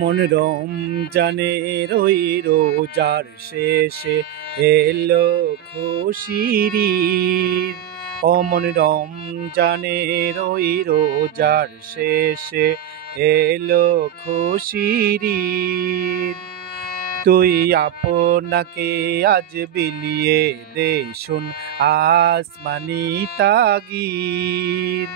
মন রমজানের ওই রোজার শেষে এলো খুশির ঈদ। মন রমজানের ওই রোজার শেষে এলো খুশির ঈদ। তুই আপনাকে আজ বিলিয়ে দে শুন আসমানি তাগিদ।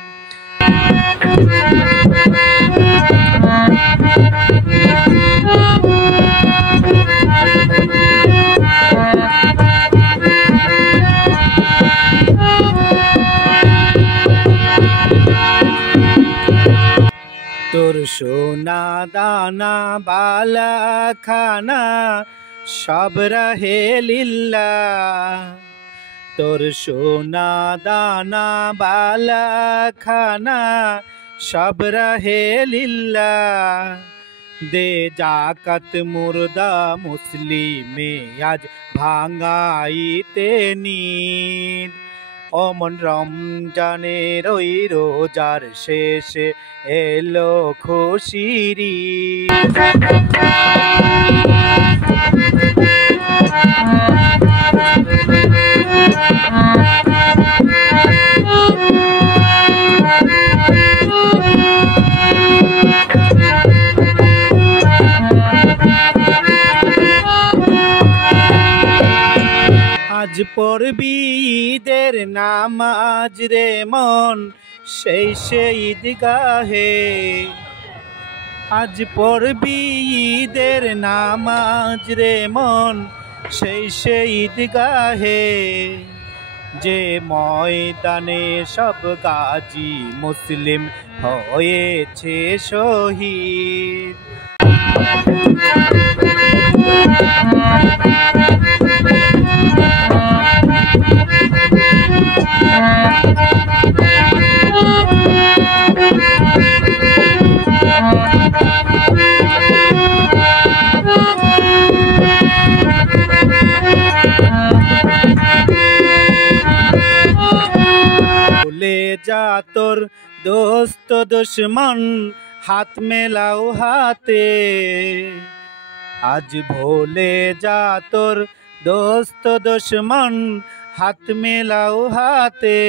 তোর সোনা দানা বালা খানা সব রহে লিল্লাহ। তোর সোনা দানা বালা খানা সব রহে লিল্লাহ। দে জাকাত মুর্দা মুসলিমে আজ ভাঙাইতে নিদ। মন রমজানের ওই রোজার শেষে এলো খুশির ঈদ। আজ পড়বি ঈদের নামাজ রে মন সেই ঈদগাহে। আজ পড়বি ঈদের নামাজ রে মন সেই ঈদগাহে। যে ময়দানে সব গাজী মুসলিম হয়েছে শহীদ। ভুলে যা তোর দোস্ত দুশ্মন হাত মেলাও হাতে। আজ ভুলে যা তোর দোস্ত দুশ্মন হাত মেলাও হাতে।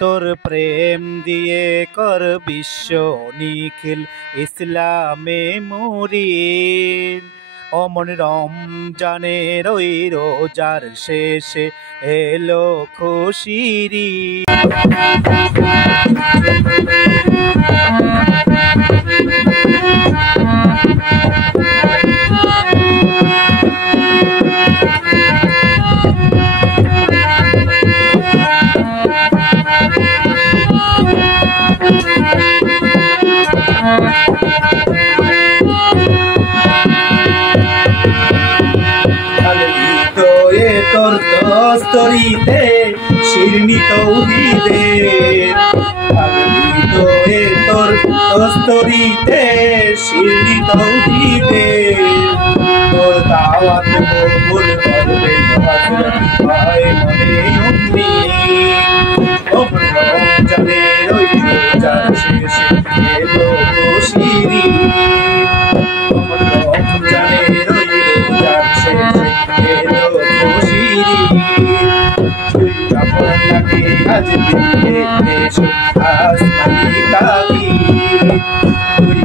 তোর প্রেম দিয়ে কর বিশ্ব নিখিল ইসলামে মুরিদ। মন রমজানের ওই রোজার শেষে এলো খুশির ঈদ। তোর দস্তরিতে শিরনি তৌহিদের। তোর দস্তরিতে শিরনি তৌহিদের। তোর দাওয়াত কবুল করবে হযরত ভাই মনে উম্মিদ। রমজানের ওই রোজার শেষে এলো খুশির ঈদ। রমজানের ওই রোজার শেষে এলো খুশির ঈদ। তুই আপনাকে আজ বিলিয়ে দে শুন আসমানি তাগিদ। তুই